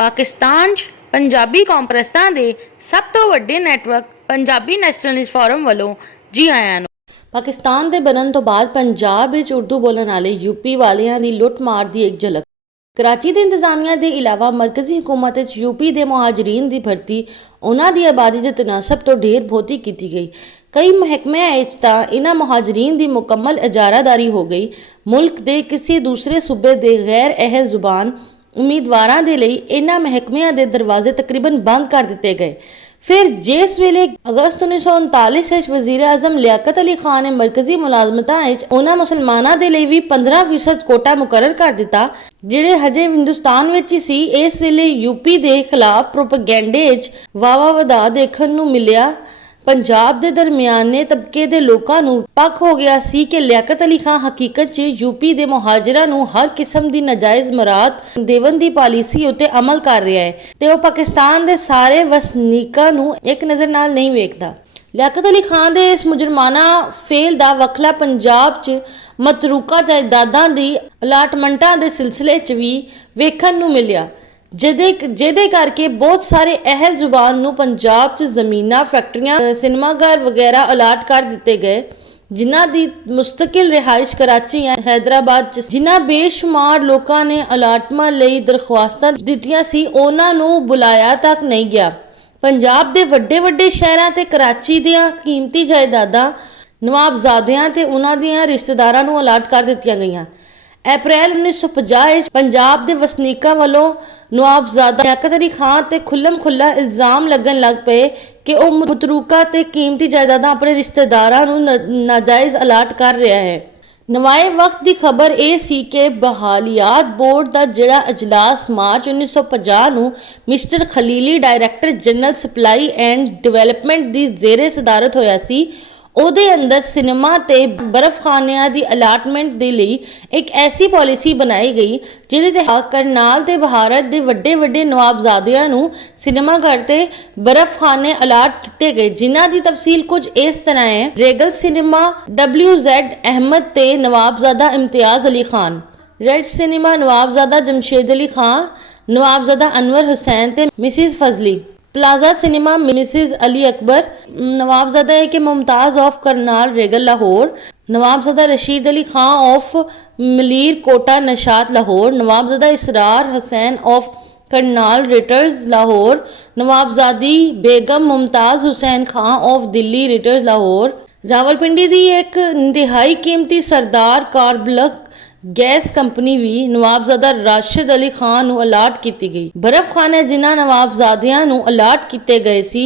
ਪਾਕਿਸਤਾਨ 'ਚ ਪੰਜਾਬੀ ਕੌਮਪ੍ਰਸਤਾਂ ਦੇ ਸਭ ਤੋਂ ਵੱਡੇ ਨੈਟਵਰਕ ਪੰਜਾਬੀ ਨੈਸ਼ਨਲਿਸਟ ਫੋਰਮ ਵੱਲੋਂ ਜੀ ਆਇਆਂ ਨੂੰ। ਪਾਕਿਸਤਾਨ ਦੇ ਬਣਨ ਤੋਂ ਬਾਅਦ ਪੰਜਾਬ ਵਿੱਚ ਉਰਦੂ ਬੋਲਣ ਵਾਲੇ ਯੂਪੀ ਵਾਲਿਆਂ ਦੀ ਲੁੱਟ ਮਾਰ ਦੀ ਇੱਕ ਝਲਕ। कराची के इंतजामिया के इलावा मरकजी हुकूमत यूपी के मुहाजरीन की भर्ती उन्हों की आबादी के तनासब तो ढेर बहुती की गई। कई महकमियां तो इन्होंने मुहाजरीन की मुकम्मल इजारादारी हो गई। मुल्क के किसी दूसरे सूबे के गैर अहल जुबान उम्मीदवारों के लिए इन्होंने महकमियां के दरवाजे तकरीबन बंद कर दिए गए। फिर जिस वेले अगस्त 1939 वजीर आजम लियाकत अली खान ने मरकजी मुलाजमत उन्होंने मुसलमानों के लिए भी 15% कोटा मुकर्रर कर दिता जिहड़े हजे हिंदुस्तान विच ही सी। इस वेले यूपी के खिलाफ प्रोपेगेंडे वावा वधा देखने नूं मिलिया। पंजाब के दरमियाने तबके के लोगों नूं पक हो गया सी कि लियाकत अली खान हकीकत च यूपी के मुहाजिरां नूं हर किस्म की नाजायज़ मराद देवन की पॉलिसी उत्ते अमल कर रहा है ते वह पाकिस्तान के सारे वसनीकां नूं एक नज़र नाल नहीं वेखदा। लियाकत अली खान के इस मुजरमाना फेल का वखला पंजाब च मतरूका जायदादां दी अलाटमेंटां के सिलसिले च भी वेखण नूं मिलिया जिहदे करके बहुत सारे अहल जुबान नूं पंजाब च जमीनां फैक्ट्रियां सिनेमाघर वगैरह अलाट कर दिते गए जिन्हां दी मुस्तकिल रिहाइश कराची हैदराबाद च जिन्हां बेशुमार लोगों ने अलाटमेंट लई दरख्वास्तां दित्तियां सी उन्हां नूं बुलाया तक नहीं गया। पंजाब के वड्डे वड्डे शहरां ते कराची दियां कीमती जायदादां नवाबजादियां ते उन्हां दियां रिश्तेदारां नूं अलाट कर दित्तियां गईयां। अप्रैल 1950 पंजाब के वसनीकों वालों नवाबजादा लियाकत अली खान ते खुल्लम खुल्ला इल्ज़ाम लगन लग पे कि वह मतरूका ते कीमती जायदादां अपने रिश्तेदारां नूं नाजायज़ अलाट कर रहा है। नवाए वक्त की खबर यह सी कि बहालियात बोर्ड का जिहड़ा अजलास मार्च 1950 नूं mister Khalili director general supply and development की जेरे सदारत होया सी। ਉਹਦੇ अंदर सिनेमा ते बर्फखानियां की अलाटमेंट के लिए एक ऐसी पॉलिसी बनाई गई जिहदे तहत करनाल ते भारत के वड्डे वड्डे नवाबजादियां नूं सिनेमाघर ते बर्फखाने अलाट किए गए जिन्हां की तफसील कुछ इस तरह है। रेगल सिनेमा WZ अहमद ते नवाबजादा इम्तियाज़ अली खान, रेड सिनेमा नवाबजादा जमशेद अली खान, नवाबजादा अनवर हुसैन ते Mrs Fazli, plaza cinema Mrs Ali Akbar, Nawabzada है कि Mumtaz of Karnal Regal Lahore, Nawabzada Rashid Ali Khan of Malir Kota Nishat Lahore, Nawabzada Israr Hussain of Karnal Ritz Lahore, Nawabzadi Begum Mumtaz Hussain Khan of Delhi Ritz Lahore. Rawalpindi की एक इंतहाई कीमती सरदार कारबलक गैस कंपनी भी नवाबजादा राशिद अली खान नूं अलाट की गई। बर्फखाने जिन्हां नवाबजादियां नूं अलाट किए गए सी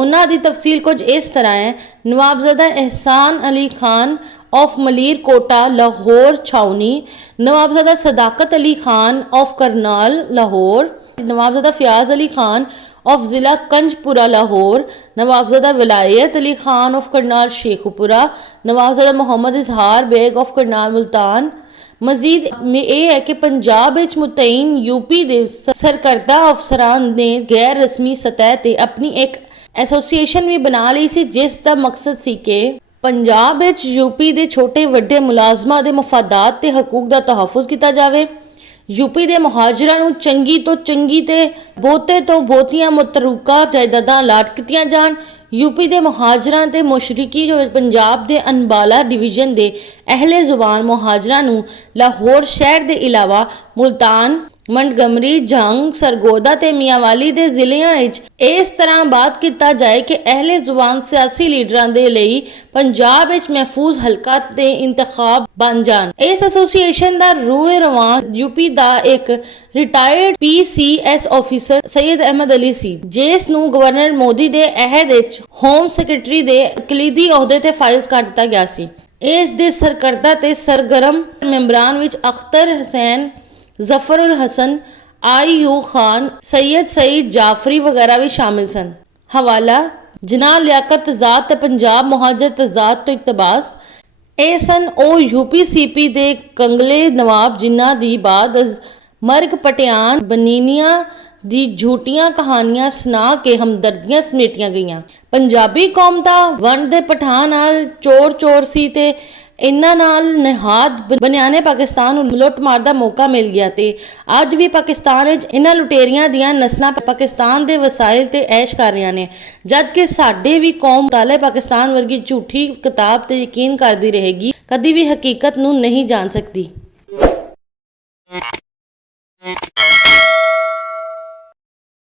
उन्हां दी तफसील कुछ इस तरह है। नवाबजादा एहसान अली खान ऑफ मलीर कोटा लाहौर छावनी, नवाबजादा सदाकत अली खान ऑफ करनाल लाहौर, नवाबजादा फयाज अली खान ऑफ ज़िला कंजपुरा लाहौर, नवाबजादा विलायत Ali Khan of Karnal Sheikhupura, Nawabzada Mohammad Izhar beg of Karnal Multan. मजीद में यह है कि पंजाब विच मुतयन यूपी के सरकर्दा अफसरान ने गैर रस्मी सतह पर अपनी एक एसोसीएशन भी बना ली सी जिसका मकसद सी कि पंजाब विच यूपी के छोटे वड्डे मुलाजमां के मफादात ते हकूक का तहफ़ुज़ किया जाए। यूपी के मुहाजिरां नूं चंगी तो चंगी ते बहुते तो बहुतियां मतरूका जायदादां अलाट कीतियां जान। यूपी के मुहाजिरां ते मुशरिकी पंजाब के अनबाला डिवीजन के अहले जुबान मुहाजिरां नूं लाहौर शहर के अलावा मुल्तान, मंटगमरी, जंग, सरगोदा ते मियांवाली के जिलियां इस तरह बात किया जाए कि अहले जुबान सियासी लीडरां दे लई पंजाब विच महफूज हलका ते इंतखाब बन जान। इस एसोसीएशन का रूए रवान यूपी का एक retired PCS officer Syed Ahmad Ali सी जिस नूं गवर्नर मोदी के अहद विच होम सैकटरी के कलीदी अहदे ते फाइज कर दिता गया सी। इस दे सरकर्दा ते सरगर्म मैंबरान विच अख्तर हुसैन, जफर उल हसन, IU खान, सैयद सईद जाफरी वगैरह भी शामिल सन। हवाला जनाब लियाकत ज़ात ते पंजाब मुहाजर तजाद तो इकतबास ए सन ओ UPCP दे कंगले नवाब जिन्हां दी बाद मर्ग पटियान बनीनिया दी झूठियां कहानियां सुना के हमदर्दियां समेटियां गईयां। पंजाबी कौम दा वंड दे पठान नाल चोर चोर सी ते ਇਹਨਾਂ ਨਾਲ ਨਿਹਾਦ ਬਨਿਆਨੇ ਪਾਕਿਸਤਾਨ ਨੂੰ ਲੁੱਟ ਮਾਰ ਦਾ ਮੌਕਾ ਮਿਲ ਗਿਆ ਤੇ ਅੱਜ ਵੀ ਪਾਕਿਸਤਾਨ ਵਿੱਚ ਇਹਨਾਂ ਲੁਟੇਰੀਆਂ ਦੀਆਂ ਨਸਲਾਂ ਪਾਕਿਸਤਾਨ ਦੇ ਵਸਾਇਲ ਤੇ ਐਸ਼ ਕਰ ਰਹੀਆਂ ਨੇ, ਜਦ ਕਿ ਸਾਡੇ ਵੀ ਕੌਮ ਤਾਲੇ ਪਾਕਿਸਤਾਨ ਵਰਗੀ ਝੂਠੀ ਕਿਤਾਬ ਤੇ ਯਕੀਨ ਕਰਦੀ ਰਹੇਗੀ, ਕਦੀ ਵੀ ਹਕੀਕਤ ਨੂੰ ਨਹੀਂ ਜਾਣ ਸਕਦੀ।